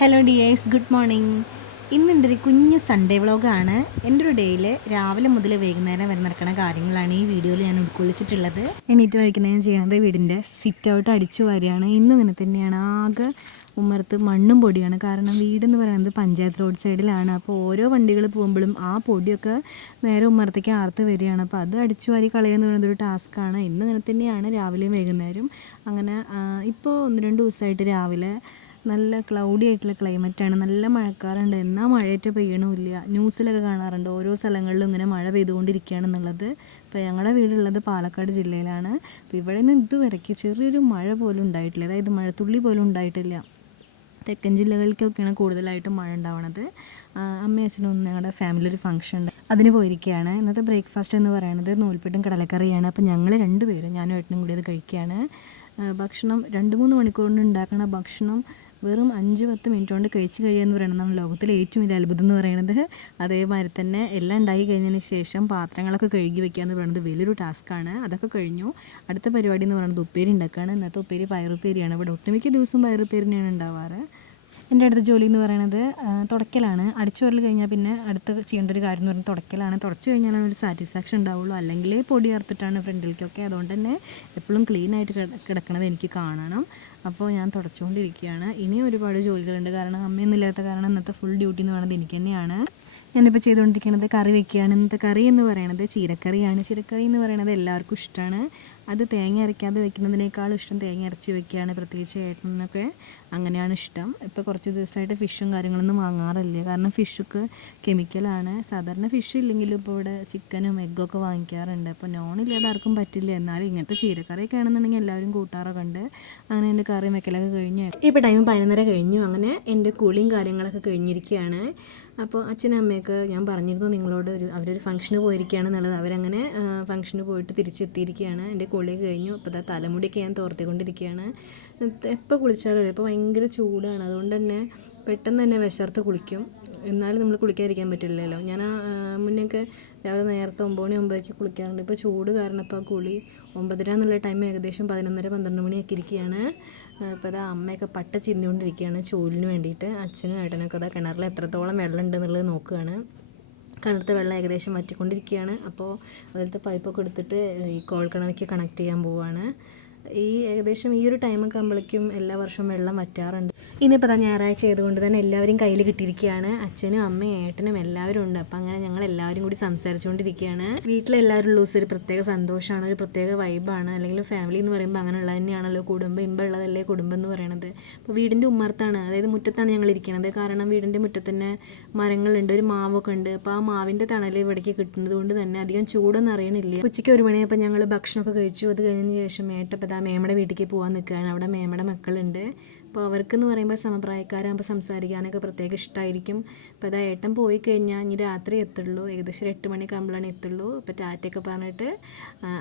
Hello dears good morning ഇന്ന് എന്റെ ഒരു കുഞ്ഞു സൺഡേ വ്ളോഗാണ് എന്റെ ഒരു ഡേയിൽ രാവിലെ മുതൽ വൈകുന്നേരം വരെ നടക്കുന്ന കാര്യങ്ങളാണ് ഈ വീഡിയോയിൽ ഞാൻ ഉൾക്കൊള്ളിച്ചിട്ടുള്ളത്. എണീറ്റ് വഴിക്കുന്ന ഞാൻ ചെയ്യണത് വീടിന്റെ സിറ്റ് ഔട്ട് അടിച്ചു വരികയാണ് ഇന്നും ഇങ്ങനെ തന്നെയാണ്. ആകെ ഉമ്മറത്ത് മണ്ണും പൊടിയാണ്. കാരണം വീടെന്ന് പറയുന്നത് പഞ്ചായത്ത് റോഡ് സൈഡിലാണ് അപ്പോൾ ഓരോ വണ്ടികൾ പോകുമ്പോഴും ആ പൊടിയൊക്കെ നേരെ ഉമ്മറത്തേക്ക് ആർത്ത് വരികയാണ്. അപ്പോൾ അത് അടിച്ചു വാരി കളയെന്ന് പറയുന്നത് ഒരു ടാസ്ക്കാണ് ഇന്നും ഇങ്ങനെ തന്നെയാണ് രാവിലെയും വൈകുന്നേരം. അങ്ങനെ ഇപ്പോൾ ഒന്ന് രണ്ട് ദിവസമായിട്ട് രാവിലെ നല്ല ക്ലൗഡി ആയിട്ടുള്ള ക്ലൈമറ്റാണ് നല്ല മഴക്കാറുണ്ട്. എന്നാൽ മഴയേറ്റ് പെയ്യണമില്ല ന്യൂസിലൊക്കെ കാണാറുണ്ട്. ഓരോ സ്ഥലങ്ങളിലും ഇങ്ങനെ മഴ പെയ്തുകൊണ്ടിരിക്കുകയാണെന്നുള്ളത് ഇപ്പോൾ ഞങ്ങളുടെ വീടുള്ളത് പാലക്കാട് ജില്ലയിലാണ്. അപ്പോൾ ഇവിടെ നിന്ന് ഇതുവരയ്ക്ക് ചെറിയൊരു മഴ പോലും ഉണ്ടായിട്ടില്ല. അതായത് മഴത്തുള്ളി പോലും ഉണ്ടായിട്ടില്ല. തെക്കൻ ജില്ലകളിലേക്കൊക്കെയാണ് കൂടുതലായിട്ടും മഴ ഉണ്ടാവണത്. അമ്മയും അച്ഛനും ഒന്ന് ഞങ്ങളുടെ ഫാമിലി ഒരു ഫംഗ്ഷൻ ഉണ്ട്. അതിന് പോയിരിക്കുകയാണ്. ഇന്നത്തെ ബ്രേക്ക്ഫാസ്റ്റ് എന്ന് പറയുന്നത് നൂൽപ്പെട്ടും കടലക്കറിയാണ്. അപ്പോൾ ഞങ്ങൾ രണ്ടുപേരും ഞാനും ഏട്ടനും കൂടി അത് കഴിക്കുകയാണ്. ഭക്ഷണം രണ്ട് മൂന്ന് മണിക്കൂർ കൊണ്ട് ഉണ്ടാക്കണ ഭക്ഷണം വെറും അഞ്ച് പത്ത് മിനിറ്റ് കൊണ്ട് കഴിച്ച് കഴിയുക എന്ന് നമ്മുടെ ലോകത്തിലെ ഏറ്റവും വലിയ അത്ഭുതം എന്ന് പറയുന്നത് അതേമാതിരി തന്നെ എല്ലാം ഉണ്ടാക്കി കഴിഞ്ഞതിന് ശേഷം പാത്രങ്ങളൊക്കെ കഴുകി വെക്കുക എന്ന് പറയുന്നത് വലിയൊരു ടാസ്ക്കാണ് അതൊക്കെ കഴിഞ്ഞു. അടുത്ത പരിപാടി എന്ന് പറയുന്നത് ഉപ്പേരി ഉണ്ടാക്കുകയാണ്. ഇന്നത്തെ ഉപ്പേരി പയറുപ്പേരിയാണ്. ഇവിടെ ഒട്ടുമിക്ക ദിവസം പയറുപ്പേരിനെയാണ് ഉണ്ടാവാറ്. എന്റെ അടുത്ത ജോലി എന്ന് പറയുന്നത് തുടക്കലാണ്. അടിച്ചു വരൽ കഴിഞ്ഞാൽ പിന്നെ അടുത്ത ചെയ്യേണ്ട ഒരു കാര്യം എന്ന് പറയുന്നത് തുടയ്ക്കലാണ് തുടച്ചു കഴിഞ്ഞാലാണ് ഒരു സാറ്റിസ്ഫാക്ഷൻ ഉണ്ടാവുള്ളൂ. അല്ലെങ്കിൽ പൊടി ചേർത്തിട്ടാണ് ഫ്രണ്ടിലേക്കൊക്കെ അതുകൊണ്ട് തന്നെ എപ്പോഴും ക്ലീൻ ആയിട്ട് കിട- കിടക്കണത് എനിക്ക് കാണണം. അപ്പോൾ ഞാൻ തുടച്ചുകൊണ്ടിരിക്കുകയാണ്. ഇനിയും ഒരുപാട് ജോലികളുണ്ട്. കാരണം അമ്മയൊന്നും ഇല്ലാത്ത കാരണം ഇന്നത്തെ ഫുൾ ഡ്യൂട്ടി എന്ന് പറയുന്നത് എനിക്ക് തന്നെയാണ്. ഞാനിപ്പോൾ ചെയ്തുകൊണ്ടിരിക്കുന്നത് കറി വെക്കുകയാണ്. ഇന്നത്തെ കറി എന്ന് പറയുന്നത് ചീരക്കറിയാണ്. ചീരക്കറി എന്ന് പറയുന്നത് എല്ലാവർക്കും ഇഷ്ടമാണ് അത് തേങ്ങ അരയ്ക്കാതെ വെക്കുന്നതിനേക്കാളും ഇഷ്ടം തേങ്ങ അരച്ച് വെക്കുകയാണ് പ്രത്യേകിച്ച് ഏട്ടനൊക്കെ. അങ്ങനെയാണ് ഇഷ്ടം. ഇപ്പോൾ കുറച്ച് ദിവസമായിട്ട് ഫിഷും കാര്യങ്ങളൊന്നും വാങ്ങാറില്ല. കാരണം ഫിഷൊക്കെ കെമിക്കലാണ് സാധാരണ ഫിഷ് ഇല്ലെങ്കിലും ഇപ്പോൾ ഇവിടെ ചിക്കനും എഗ്ഗൊക്കെ വാങ്ങിക്കാറുണ്ട്. അപ്പോൾ നോൺ ഇല്ലാതെ ആർക്കും പറ്റില്ല. എന്നാലും ഇങ്ങനത്തെ ചീരക്കറിയൊക്കെ ആണെന്നുണ്ടെങ്കിൽ എല്ലാവരും കൂട്ടാറൊക്കെ ഉണ്ട്. അങ്ങനെ എന്റെ കറി വെക്കലൊക്കെ കഴിഞ്ഞു ഇപ്പോൾ ടൈം പതിനൊന്നര കഴിഞ്ഞു. അങ്ങനെ എന്റെ കൂളിയും കാര്യങ്ങളൊക്കെ കഴിഞ്ഞിരിക്കുകയാണ്. അപ്പോൾ അച്ഛനും അമ്മയൊക്കെ ഞാൻ പറഞ്ഞിരുന്നു നിങ്ങളോട് ഒരു അവരൊരു ഫംഗ്ഷന് പോയിരിക്കുകയാണെന്നുള്ളത്. അവരങ്ങനെ ഫംഗ്ഷന് പോയിട്ട് തിരിച്ചെത്തിയിരിക്കുകയാണ്. എന്റെ കുളിയൊക്കെ കഴിഞ്ഞു. അപ്പോൾ ഇതാ തലമുടിയൊക്കെ ഞാൻ തോർത്തിക്കൊണ്ടിരിക്കുകയാണ്. എപ്പോൾ കുളിച്ചാലും ഇപ്പോൾ ഭയങ്കര ചൂടാണ്. അതുകൊണ്ട് തന്നെ പെട്ടെന്ന് തന്നെ വിശർത്ത് കുളിക്കും. എന്നാലും നമ്മൾ കുളിക്കാതിരിക്കാൻ പറ്റില്ലല്ലോ. ഞാൻ ആ മുന്നേയൊക്കെ രാവിലെ നേരത്തെ ഒമ്പത് മണി ഒമ്പതേക്ക് കുളിക്കാറുണ്ട്. ഇപ്പോൾ ചൂട് കാരണം ഇപ്പോൾ കുളി ഒമ്പതര എന്നുള്ള ടൈം ഏകദേശം പതിനൊന്നര പന്ത്രണ്ട് മണിയൊക്കെ ഇരിക്കുകയാണ്. ഇപ്പോൾ അതാ അമ്മയൊക്കെ പട്ട ചിന്തിക്കൊണ്ടിരിക്കുകയാണ് ചൂലിന് വേണ്ടിയിട്ട്. അച്ഛനും ഏട്ടനൊക്കെ അതാ കിണറിൽ എത്രത്തോളം വെള്ളം ഉണ്ട് എന്നുള്ളത് നോക്കുകയാണ്. കിണറത്തെ വെള്ളം ഏകദേശം വറ്റിക്കൊണ്ടിരിക്കുകയാണ്. അപ്പോൾ അതിലത്തെ പൈപ്പൊക്കെ എടുത്തിട്ട് ഈ കോൾ കിണറിലേക്ക് കണക്ട് ചെയ്യാൻ പോവുകയാണ് ഈ ഏകദേശം ഈ ഒരു ടൈമൊക്കെ ആകുമ്പോഴേക്കും എല്ലാ വർഷവും വെള്ളം വറ്റാറുണ്ട്. ഇനിയിപ്പോൾ തന്നെ ഞായറാഴ്ച ആയതുകൊണ്ട് തന്നെ എല്ലാവരും കയ്യിൽ കിട്ടിയിരിക്കുകയാണ് അച്ഛനും അമ്മയും ഏട്ടനും എല്ലാവരും ഉണ്ട്. അപ്പം അങ്ങനെ ഞങ്ങൾ എല്ലാവരും കൂടി സംസാരിച്ചുകൊണ്ടിരിക്കുകയാണ് വീട്ടിലെല്ലാവരും ഉള്ള ഒരു പ്രത്യേക സന്തോഷമാണ് ഒരു പ്രത്യേക വൈബാണ് അല്ലെങ്കിൽ ഫാമിലി എന്ന് പറയുമ്പോൾ അങ്ങനെയുള്ള തന്നെയാണല്ലോ. കുടുംബം ഇമ്പുള്ളതല്ലേ കുടുംബം എന്ന് പറയണത്. അപ്പോൾ വീടിന്റെ ഉമ്മർത്താണ് അതായത് മുറ്റത്താണ് ഞങ്ങൾ ഇരിക്കുന്നത് കാരണം വീടിന്റെ മുറ്റത്ത് തന്നെ മരങ്ങളുണ്ട് ഒരു മാവൊക്കെ ഉണ്ട്. അപ്പോൾ ആ മാവിന്റെ തണൽ ഇവിടേക്ക് കിട്ടുന്നത് കൊണ്ട് തന്നെ അധികം ചൂടൊന്നും അറിയണില്ല. ഉച്ചയ്ക്ക് ഒരു മണിയപ്പോൾ ഞങ്ങൾ ഭക്ഷണമൊക്കെ കഴിച്ചു. അത് കഴിഞ്ഞതിന് ശേഷം മേട്ടപ്പോൾ ആ മേമയുടെ വീട്ടിലേക്ക് പോകാൻ നിൽക്കുകയാണ്. അവിടെ മേമയുടെ മക്കളുണ്ട്. അപ്പോൾ അവർക്കെന്ന് പറയുമ്പോൾ സമപ്രായക്കാരാകുമ്പോൾ സംസാരിക്കാനൊക്കെ പ്രത്യേക ഇഷ്ടമായിരിക്കും അപ്പോൾ അതാ ഏട്ടൻ പോയി കഴിഞ്ഞാൽ ഇനി രാത്രി എത്തുള്ളൂ. ഏകദേശം ഒരു എട്ട് മണിയൊക്കെ ആകുമ്പോഴാണ് എത്തുള്ളൂ. അപ്പോൾ ടാറ്റയൊക്കെ പറഞ്ഞിട്ട്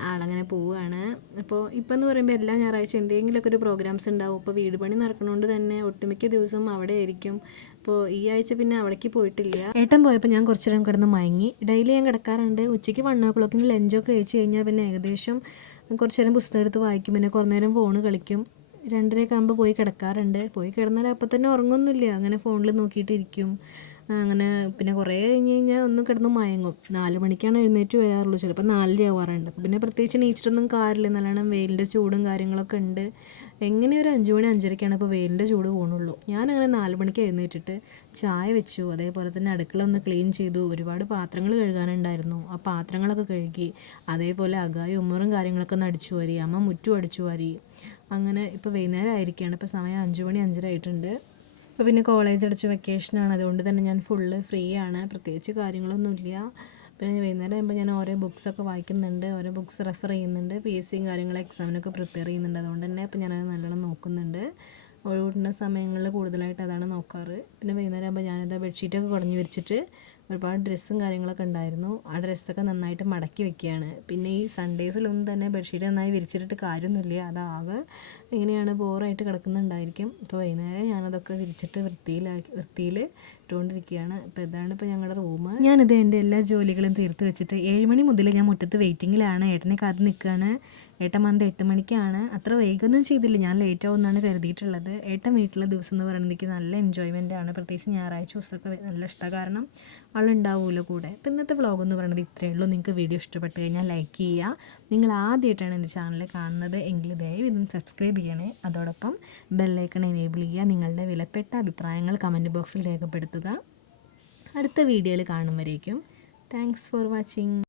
ആളങ്ങനെ പോവുകയാണ് അപ്പോൾ ഇപ്പം എന്ന് പറയുമ്പോൾ എല്ലാ ഞായറാഴ്ച എന്തെങ്കിലുമൊക്കെ ഒരു പ്രോഗ്രാംസ് ഉണ്ടാവും. ഇപ്പോൾ വീട് പണി നടക്കണോണ്ട് തന്നെ ഒട്ടുമിക്ക ദിവസം അവിടെ ആയിരിക്കും. അപ്പോൾ ഈ ആഴ്ച പിന്നെ അവിടേക്ക് പോയിട്ടില്ല. ഏട്ടൻ പോയപ്പോൾ ഞാൻ കുറച്ചു നേരം കിടന്ന് മയങ്ങി. ഡെയിലി ഞാൻ കിടക്കാറുണ്ട്. ഉച്ചയ്ക്ക് വൺ ഓ ക്ലോക്കിന് ലഞ്ചൊക്കെ കഴിച്ച് കഴിഞ്ഞാൽ പിന്നെ ഏകദേശം കുറച്ച് നേരം പുസ്തകം എടുത്ത് വായിക്കും. പിന്നെ കുറേ നേരം ഫോണ് കളിക്കും. രണ്ടരയൊക്കെ ആകുമ്പോൾ പോയി കിടക്കാറുണ്ട്. പോയി കിടന്നാൽ അപ്പം തന്നെ ഉറങ്ങൊന്നുമില്ല. അങ്ങനെ ഫോണിൽ നോക്കിയിട്ടിരിക്കും. അങ്ങനെ പിന്നെ കുറേ കഴിഞ്ഞ് കഴിഞ്ഞാൽ ഒന്ന് കിടന്ന് മയങ്ങും. നാല് മണിക്കാണ് എഴുന്നേറ്റ് വരാറുള്ളൂ. ചിലപ്പോൾ നാലര ആവാറുണ്ട്. പിന്നെ പ്രത്യേകിച്ച് നീച്ചിട്ടൊന്നും കാര്യമില്ല നല്ലോണം വെയിലിന്റെ ചൂടും കാര്യങ്ങളൊക്കെ ഉണ്ട്. എങ്ങനെ ഒരു അഞ്ച് മണി അഞ്ചരയ്ക്കാണ് ഇപ്പോൾ വെയിലിന്റെ ചൂട് പോകണുള്ളൂ ഞാനങ്ങനെ നാല് മണിക്ക് എഴുന്നേറ്റിട്ട് ചായ വെച്ചു. അതേപോലെ തന്നെ അടുക്കള ഒന്ന് ക്ലീൻ ചെയ്തു. ഒരുപാട് പാത്രങ്ങൾ കഴുകാനുണ്ടായിരുന്നു. ആ പാത്രങ്ങളൊക്കെ കഴുകി അതേപോലെ അകായും ഉമ്മറും കാര്യങ്ങളൊക്കെ ഒന്ന് അടിച്ചു വാരി അമ്മ മുറ്റും അടിച്ചു വാരി. അങ്ങനെ ഇപ്പോൾ വൈകുന്നേരം ആയിരിക്കുകയാണ് ഇപ്പോൾ സമയം അഞ്ച് മണി അഞ്ചര ആയിട്ടുണ്ട്. ഇപ്പോൾ പിന്നെ കോളേജ് അടച്ച് വെക്കേഷനാണ് അതുകൊണ്ട് തന്നെ ഞാൻ ഫുള്ള് ഫ്രീ ആണ്. പ്രത്യേകിച്ച് കാര്യങ്ങളൊന്നുമില്ല. പിന്നെ വൈകുന്നേരം ആകുമ്പോൾ ഞാൻ ഓരോ ബുക്സൊക്കെ വായിക്കുന്നുണ്ട്. ഓരോ ബുക്സ് റെഫർ ചെയ്യുന്നുണ്ട്. പി എസ് സിയും കാര്യങ്ങളും എക്സാമിനൊക്കെ പ്രിപ്പയർ ചെയ്യുന്നുണ്ട്. അതുകൊണ്ട് തന്നെ ഇപ്പോൾ ഞാനത് നല്ലോണം നോക്കുന്നുണ്ട്. ഒഴിവിടുന്ന സമയങ്ങളിൽ കൂടുതലായിട്ട് അതാണ് നോക്കാറ്. പിന്നെ വൈകുന്നേരം ആകുമ്പോൾ ഞാനത് ബെഡ്ഷീറ്റൊക്കെ കുടഞ്ഞു വിരിച്ചിട്ട് ഒരുപാട് ഡ്രസ്സും കാര്യങ്ങളൊക്കെ ഉണ്ടായിരുന്നു. ആ ഡ്രസ്സൊക്കെ നന്നായിട്ട് മടക്കി വെക്കുകയാണ്. പിന്നെ ഈ സൺഡേസിലൊന്നും തന്നെ ബെഡ്ഷീറ്റ് നന്നായി വിരിച്ചിട്ടിട്ട് കാര്യമൊന്നുമില്ല. അതാകെ ഇങ്ങനെയാണ് ബോറായിട്ട് കിടക്കുന്നുണ്ടായിരിക്കും. ഇപ്പോൾ വൈകുന്നേരം ഞാനതൊക്കെ വിരിച്ചിട്ട് വൃത്തിയിലാക്കി വൃത്തിയിൽ ഇട്ടുകൊണ്ടിരിക്കുകയാണ്. അപ്പോൾ ഇതാണ് ഇപ്പോൾ ഞങ്ങളുടെ റൂം. ഞാനിത് എന്റെ എല്ലാ ജോലികളും തീർത്ത് വെച്ചിട്ട് ഏഴ് മണി മുതൽ ഞാൻ മുറ്റത്ത് വെയിറ്റിങ്ങിലാണ്. ഏട്ടനെ കാത്ത് നിൽക്കുകയാണ് ഏട്ടൻ വന്നത് എട്ട് മണിക്കാണ്. അത്ര വൈകൊന്നും ചെയ്തില്ല. ഞാൻ ലേറ്റ് ആവുമെന്നാണ് കരുതിയിട്ടുള്ളത്. ഏട്ടൻ വീട്ടിലെ ദിവസം എന്ന് പറയുന്നത് എനിക്ക് നല്ല എൻജോയ്മെന്റ് ആണ്. പ്രത്യേകിച്ച് ഞായറാഴ്ച ദിവസമൊക്കെ നല്ല ഇഷ്ടമാണ് കാരണം ആളുണ്ടാവുമല്ലോ കൂടെ. അപ്പോൾ ഇന്നത്തെ വ്ളോഗ് എന്ന് പറയുന്നത് ഇത്രയേ ഉള്ളൂ. നിങ്ങൾക്ക് വീഡിയോ ഇഷ്ടപ്പെട്ട് കഴിഞ്ഞാൽ ലൈക്ക് ചെയ്യുക. നിങ്ങൾ ആദ്യമായിട്ടാണ് എന്റെ ചാനൽ കാണുന്നത്. എങ്കിൽ ദയവ് ഇതൊന്ന് സബ്സ്ക്രൈബ് ചെയ്യണേ അതോടൊപ്പം ബെല്ലൈക്കൺ എനേബിൾ ചെയ്യുക നിങ്ങളുടെ വിലപ്പെട്ട അഭിപ്രായങ്ങൾ കമന്റ് ബോക്സിൽ രേഖപ്പെടുത്തുക. അടുത്ത വീഡിയോയിൽ കാണും താങ്ക്സ് ഫോർ വാച്ചിങ്